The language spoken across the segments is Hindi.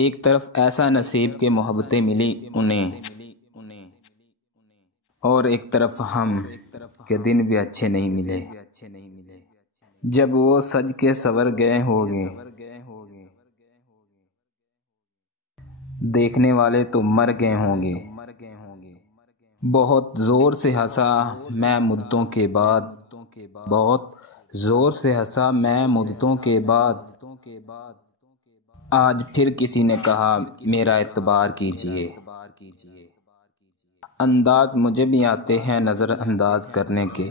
एक तरफ ऐसा नसीब के मोहब्बतें मिली उन्हें, और एक तरफ हम के दिन भी अच्छे नहीं मिले। जब वो सज के सवर गए होंगे, देखने वाले तो मर गए होंगे। बहुत जोर से हंसा मैं मुद्दों के बाद, बहुत जोर से हंसा मैं मुद्दों के बाद। आज फिर किसी ने कहा मेरा एतबार कीजिए। अंदाज मुझे भी आते हैं नज़रअंदाज करने के,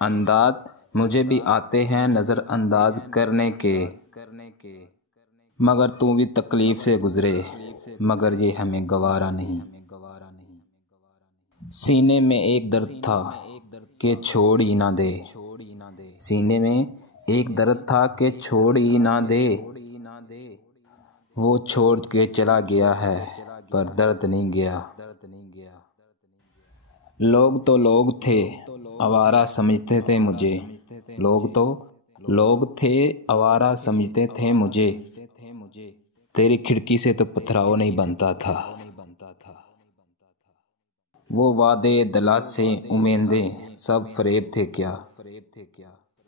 अंदाज मुझे भी आते हैं नज़रअंदाज करने के। मगर तू भी तकलीफ से गुजरे, मगर ये हमें गवारा नहीं। सीने में एक दर्द था कि छोड़ ही ना दे, सीने में एक दर्द था कि छोड़ ही ना दे। वो छोड़ के चला गया है पर दर्द नहीं गया। लोग तो लोग थे आवारा समझते थे मुझे, लोग तो लोग थे आवारा समझते थे मुझे। तेरी खिड़की से तो पथराव नहीं बनता था। वो वादे दिलासे उम्मीदें सब फरेब थे क्या,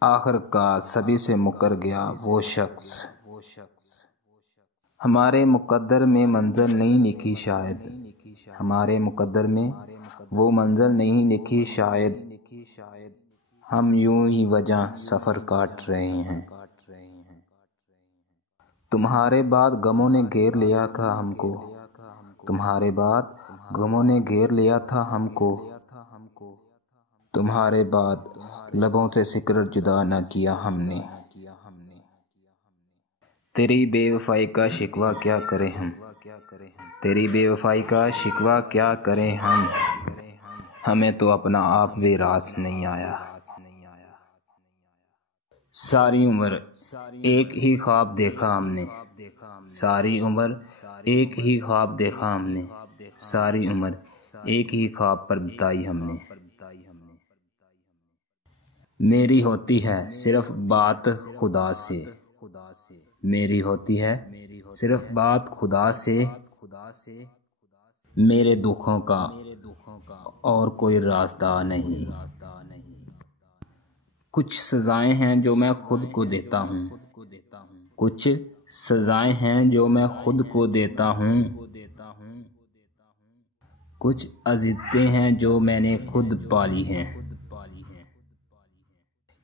आखिरकार सभी से मुकर गया वो शख्स। हमारे मुकद्दर में मंजिल नहीं लिखी शायद, हमारे मुकद्दर में वो मंजिल नहीं लिखी शायद। हम यूं ही वजह सफ़र काट रहे हैं। तुम्हारे बाद गमों ने घेर लिया था हमको, तुम्हारे बाद गमों ने घेर लिया था हमको। तुम्हारे बाद लबों से सिकरट जुदा न किया हमने। तेरी बेवफाई का शिकवा क्या करें हम, तेरी बेवफाई का शिकवा क्या करें हम। हमें तो अपना आप भी रास नहीं आया। सारी उम्र एक ही ख्वाब देखा हमने, सारी उम्र एक ही ख्वाब देखा हमने, सारी उम्र एक ही ख्वाब पर बिताई हमने। मेरी होती है सिर्फ बात खुदा से, मेरी होती है सिर्फ बात खुदा से। मेरे दुखों का और कोई रास्ता नहीं। कुछ सजाएं हैं जो मैं खुद को देता हूँ, कुछ सजाएं हैं जो मैं खुद को देता हूँ। कुछ अज़ियतें हैं जो मैंने खुद पाली हैं।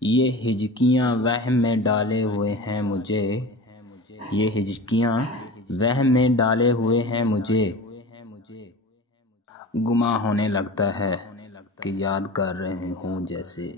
ये हिजकियाँ वहम में डाले हुए हैं मुझे, ये हिजकियाँ वहम में डाले हुए हैं मुझे। गुमा होने लगता है कि याद कर रहे हूँ जैसे।